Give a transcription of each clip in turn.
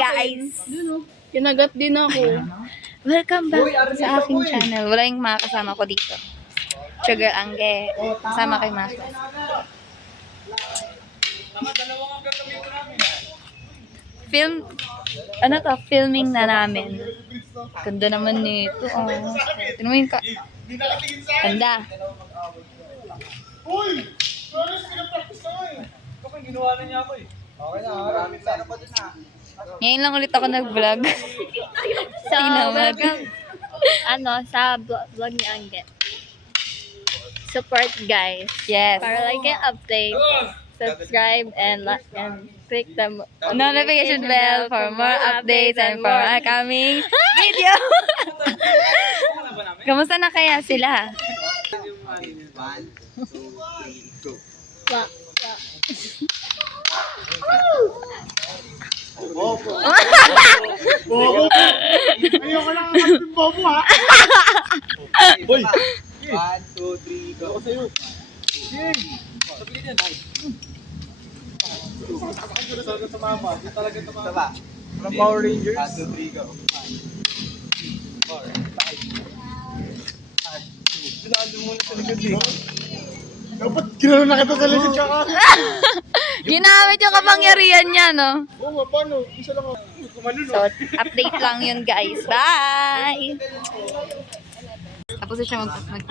guys! Kinagat din ako. Welcome back sa aking channel. Wala yung mga kasama ko dito. Sugar Angge. Kasama kay Master. Filming na namin. Ganda naman nito. Oh. Tignan mo yung ganda. Uy! Sorry, pinapractice na nga eh. Kapag ginawa na niya ako eh. Okay na, maraming sana pa din ha. Ngayon lang ulit ako nag-vlog. So, Tingnan mo. welcome sa vlog ni Angge. Support guys. Yes. Para like and update, subscribe and click the Notification bell for more updates and for upcoming video. Kamusta na kaya sila? 1, 2, 3, go. Bobo. Bobo. Ayoko lang ang bobo ha. Boy. 1, 2, 3, go. Ako sa'yo. Yay! Sabili din. Sasakit ko na sa mama. Yung talaga sa mama. Saba. From Power Rangers. 1, 2, 3, go. 1, 4, 5, 6, 7, 8. Sinalo muna sa likod eh. Dapat ginano na kita sa likod siya ka. Ginamit yung kapangyarihan niya, no? Oo, paano? Isa lang ako. So, update lang yun, guys. Bye! Tapos na siya mag-commit.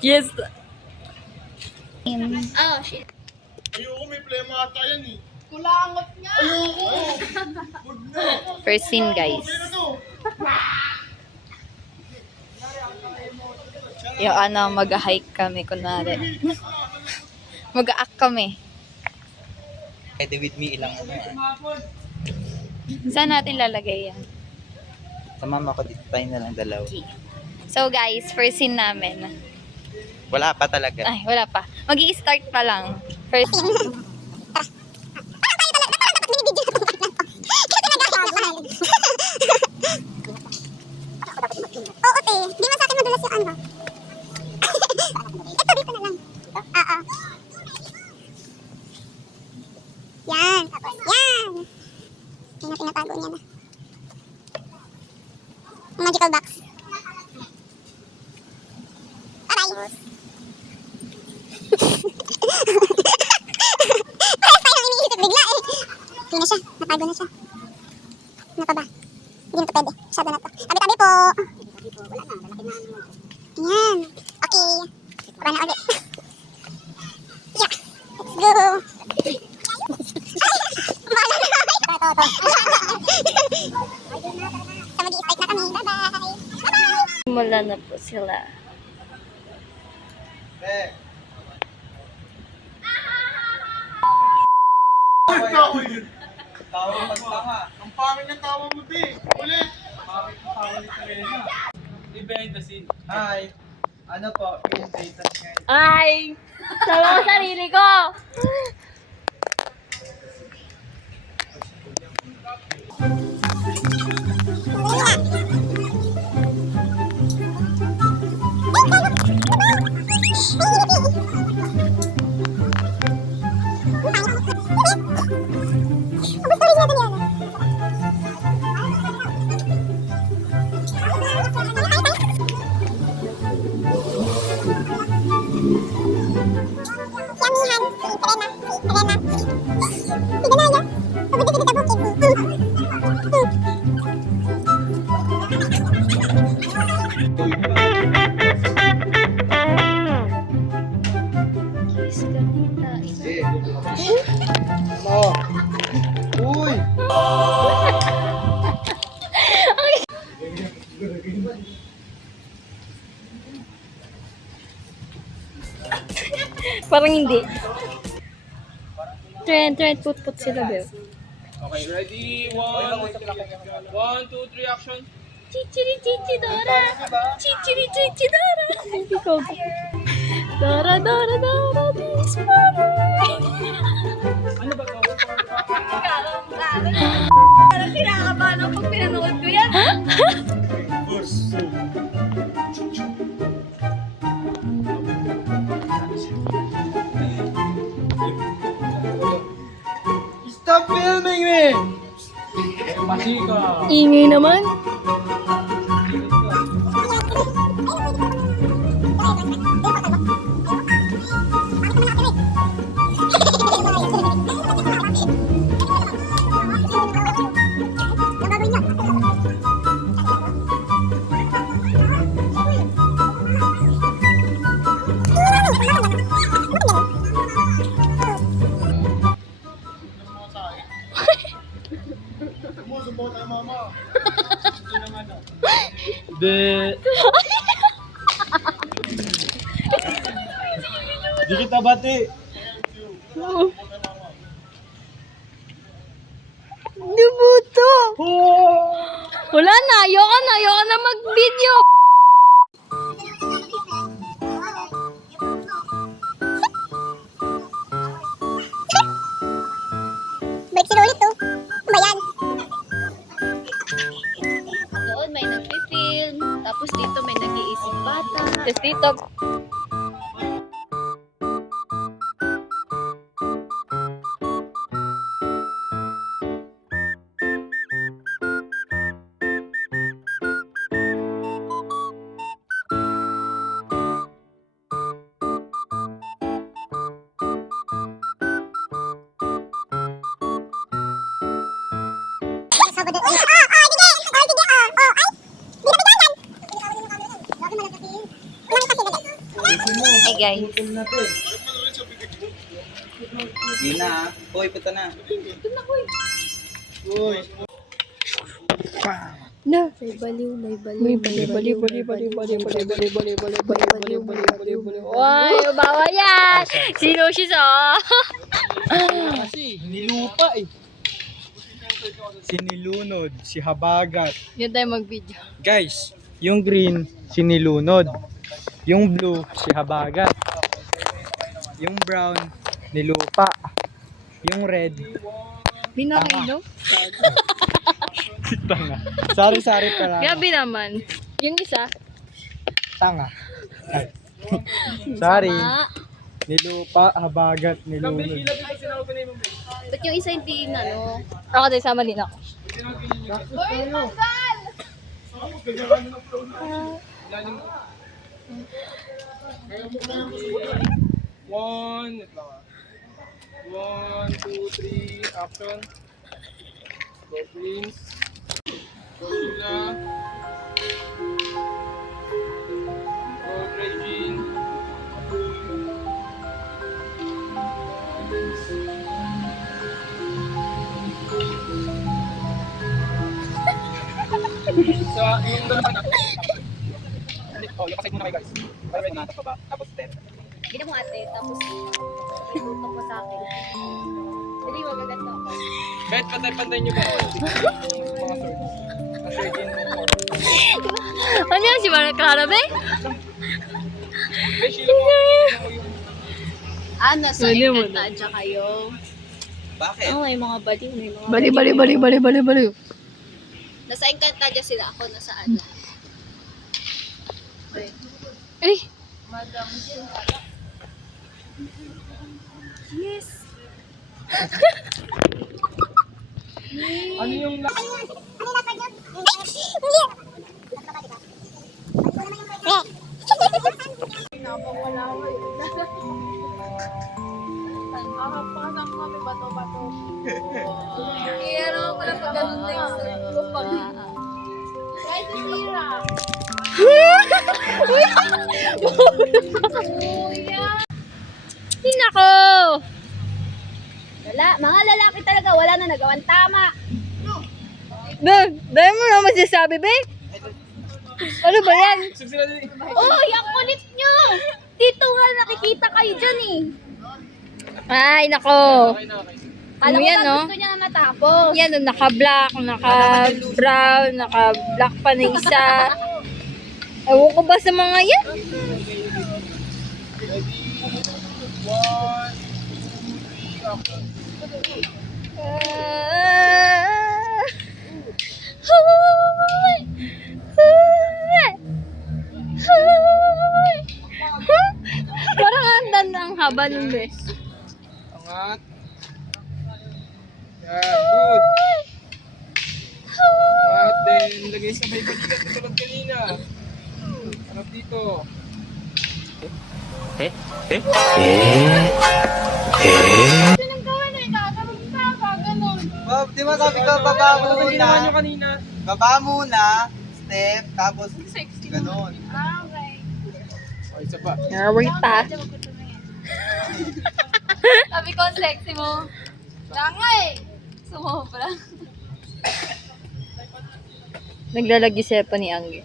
Yes! Oh, shit. Ayoko, may plema ata yan eh. Kulangot nga! Ayoko! Huwag na! First scene, guys. Okay na to! Yung mag-hike kami, kunwari. Mag-aak kami. Pwede with me ilang ano Saan natin lalagay yan? Sa mama ko dito tayo na lang dalaw. So, guys, first scene namin. Wala pa talaga. Ay, wala pa. Mag-i-start pa lang. First Oo, te. Di man sa akin madulas yung ano. Ito, dito na lang. Oo. Yan. Tapos, yan. Yan na tinatago niya na. Magical box. Aray. Parang tayo ang iniisip bigla eh. Hindi na siya. Natago na siya. Ano pa ba? Hindi na ito pwede. Masyado na ito. Tabi-tabi po. Ayan. Okay. Tara na ulit. Yeah. Let's go. Bahala na. Ito. So, mag-i-start na kami. Bye-bye. Bye-bye. Simula na po sila. Tawa ng tanga. Ang pangit ng tawa mo, Bi. Ulit. Pangit ng tawa ni Serena. Behind the scene. Hi. Ano po? Presentation ngayon. Ay! Sabi ko sarili ko! Uy! Parang hindi. Trend, put sila, Bel. Okay, ready? 1, 2, 3, action. Chichiri chichi Dora! Chichiri chichi Dora! Hindi ko. Dora, Dora, Dora, this morning! Ano ba to? Parang kinakabahan ako pag pinanood ko yan. First. Stop filming me! Pasika. Ingay naman. Hindi. Di kita bati. Dubuto. Wala na. Ayoko na mag-video. Balik sila ulit, oh. Ano ba yan? Doon may nag-film. Tapos dito may nag-iisip bata. Tapos dito. Sabado. Sige. Sige. Ay. Binabitan yan. Grabe malagpatin. Ulang kasi lagay. Hey guys. Yun na ah. Hoy, punta na. Na. May baliw. Ay, bawa yan. Sino siya? Kasi, nilupa eh. Sinilunod, si Habagat. Yan tayo mag-video. Guys, yung green, sinilunod. Yung blue, si Habagat. Yung brown, nilupa. Yung red, Binakilo? tanga. Sari-sari pa lang. Grabe naman. Yung isa. Tanga. Ay. Sorry. Nilupa, Habagat, nilunod. Ba't yung isa hindi na, no? Ako din, sama din ako. One, 2, 3, action. Go, Prince. Go, Luna. Go, Regine. Sa yung dalawa na. Oh, yung pasay muna kayo guys. Para may natak pa ba? Tapos 10. Hindi mo ate, tapos tutok mo sa akin. Dali, magaganda ako. Bet, pantay nyo ba? Mga swords. Kasi again, Ano yan, si Mara Clara, be? Ano, sa Encantadia kayo? Bakit? Oh, may mga baliw, may mga Bali. Nasa Encantadia sila, ako nasaan na. Eh, Madam Jen, yes. ano yung Ano yung lasa dyan? Hindi. Pero pala pag ganun na yung pag try to sira. hinako! Wala, mga lalaki talaga, wala na nagawan tama. Dahil mo na masasabi, be? Ano ba yan? Uy, ang kulit nyo! Dito nga nakikita kayo dyan eh. Ay, nako. Kala ko yan, ba no? gusto niya na matapos? Yan, oh, naka-black, naka-brown, naka-black pa na isa. Ewan ko ba sa mga yan? Parang ang haba nun, be. Angat. Yan, good. At then, lagay sa may balikat na tulad kanina. Harap dito. Pinagkawan eh, kakarap ka, ganun. Bob, di ba sabi ko, baba Ano muna. ginawa nyo kanina? Baba muna, step, tapos Sexy. ganon. Ah, okay. O, isa pa. Narrow pa. Sabi ko, ang sexy mo. Wala nga eh. Sumobra. Naglalagi siya pa ni Angge.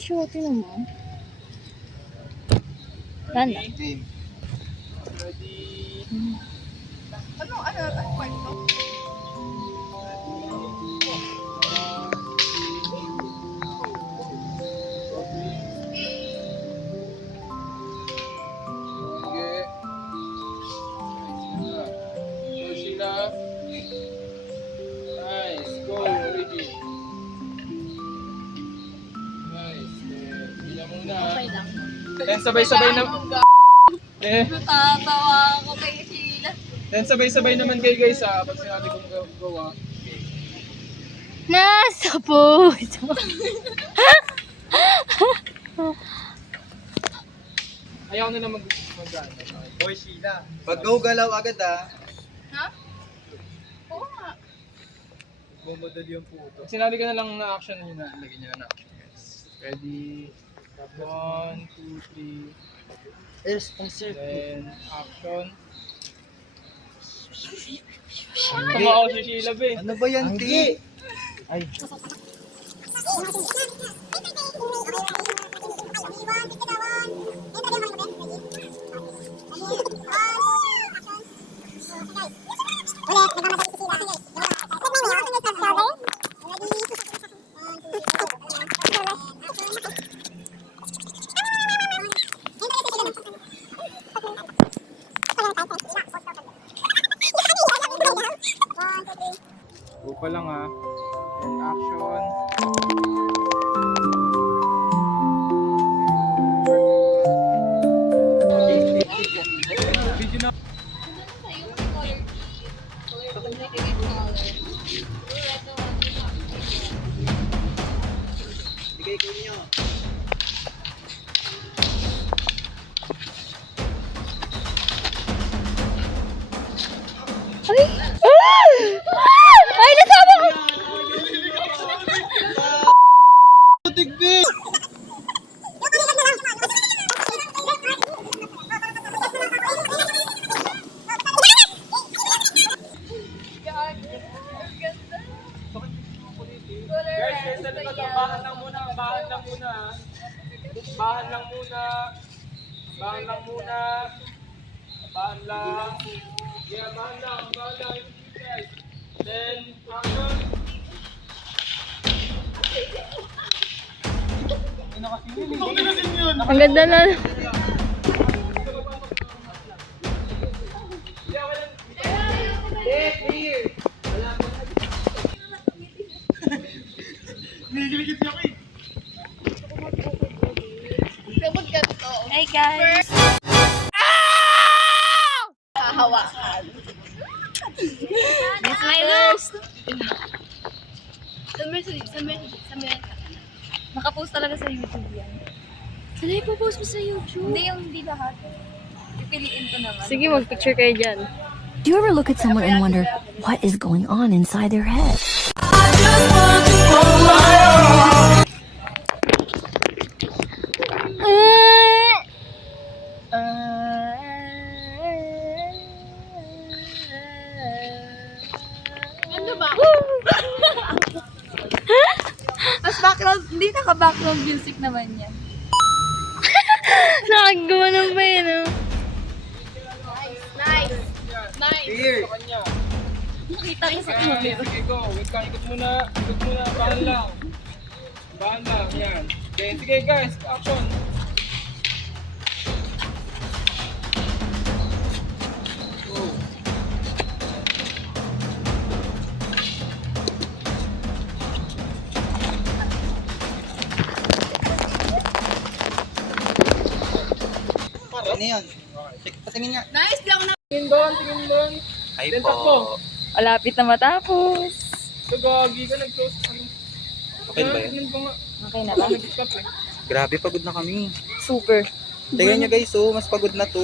Short yun naman. Ganda. Game. Ready. Sige. Go, Sheila. Nice. Go, Ricky. Nice. Sheila muna. Then sabay-sabay na. Natatawa ako kay Sheila. Then sabay-sabay naman kayo guys ha. Pag sinabi kong gawa. Nasa puso. Ayaw na lang mag-ano. Boy, Sheila. Pag go galaw agad Ha? Oo nga. bumudol yung puto. Pag sinabi ko na lang na action yun na. Lagyan nyo na action guys. Ready. 1, 2, 3. Yes, ang sir. Then action. Tama ako si Sheila be. Ano ba yan, Ti? Ay. Go pa lang ha. Then action. Video na. Bigay ko niyo. Ay, nasama ko! Tigbi! Guys, guys, sa likod lang. Bahan lang muna. Bahan lang muna. Bahan lang muna. Bahan lang muna. Bahan lang. Yeah, bahan lang. Bahan lang. Guys. Then, action. Ang ganda na. Kapag ganito, Hi guys! hahawakan. This my list! Sa meron. Nakapost talaga sa YouTube yan. Sana ipopost mo sa YouTube? Hindi yung hindi lahat. Pipiliin ko naman. Sige, mag-picture kayo dyan. Do you ever look at someone and wonder what is going on inside their head? Ano ba? Mas background, hindi naka-background music naman yan. Nakagawa ng ba yun, oh? Nice. Here. Sa kanya. Nakita ko sa Okay, sige, go. Wait ka, ikot muna. Ikot muna. Bahan lang. Bahan lang. Yan. Okay, sige guys. Action. Go. Ano yan? Okay. Patingin nga. Tingin doon, tingin doon. Ay Then po. takbo. Malapit na matapos. Gagi ka, nag-close. Okay ba yun? Tingnan ko nga. Okay na ba? Nag-stop eh. Grabe, pagod na kami. Super. Tingnan nyo guys, oh, mas pagod na to.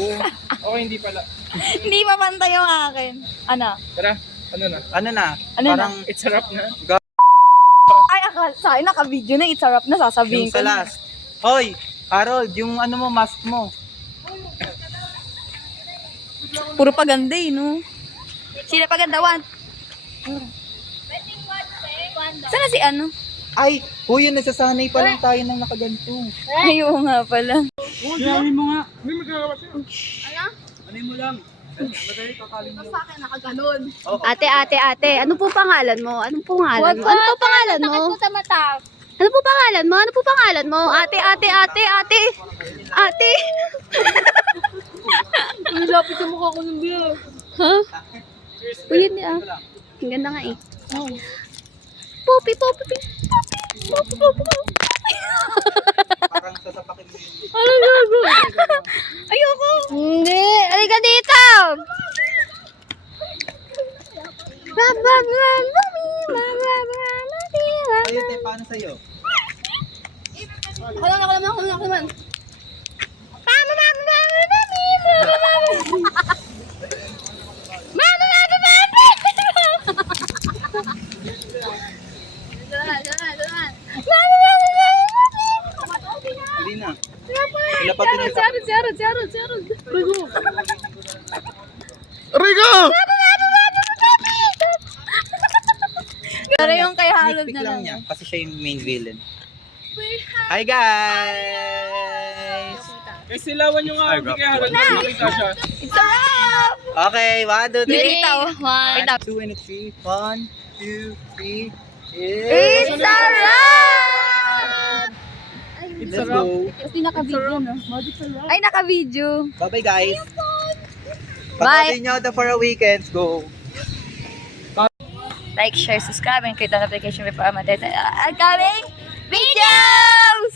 Okay, hindi pala. Hindi mapantay yung akin. Ano? Tara, ano na? Ano na? Ano Parang It's a wrap na. Ay, akala sa akin naka-video na. It's a wrap na. Sasabihin yung ko sa na. last. Hoy, Harold, yung ano mo, mask mo. Puro paganda eh, no? Sino pagandawan? Sana si ano? Ay, huy, yun, nasasanay pa lang tayo ng nakaganto. Ay, oo nga pala. Grabe mo nga. Hindi magkakawas yun. Ano mo lang? Ate, ate, ate, ano po pangalan mo? Anong pangalan mo? Ano po pangalan mo? sa mata. Ano po pangalan mo? Ano po pangalan mo? Ate, ate, ate, ate. Ate. Ang lapit yung mukha ko ng biya. Ha? Uy, yun ah. Ang ganda nga eh. Poppy, poppy, poppy. Poppy, poppy, poppy. Parang sasapakin mo yun. Ano gago? Ayoko. Hindi. Halika dito. Ayun, tayo, paano sa'yo? Ako naman. Hindi na. Sila pa pinisa. Sarod. Rico! Pero yung kay Harold Sneak na peek lang lang. niya, kasi siya yung main villain. Hi guys! Eh, silawan nyo nga. Hindi kaya Harold. Makita siya. It's a wrap! Okay, 1, 2, 3. Wait lang. Wait lang. 2 and 3. 1, 2, 3. It's a wrap! Let's go. Kasi naka-video, no? Ay, naka-video. Bye-bye guys. Bye. Panoodin nyo the For a Weekends. Go. Like, share, subscribe, and click the notification bell para upcoming videos!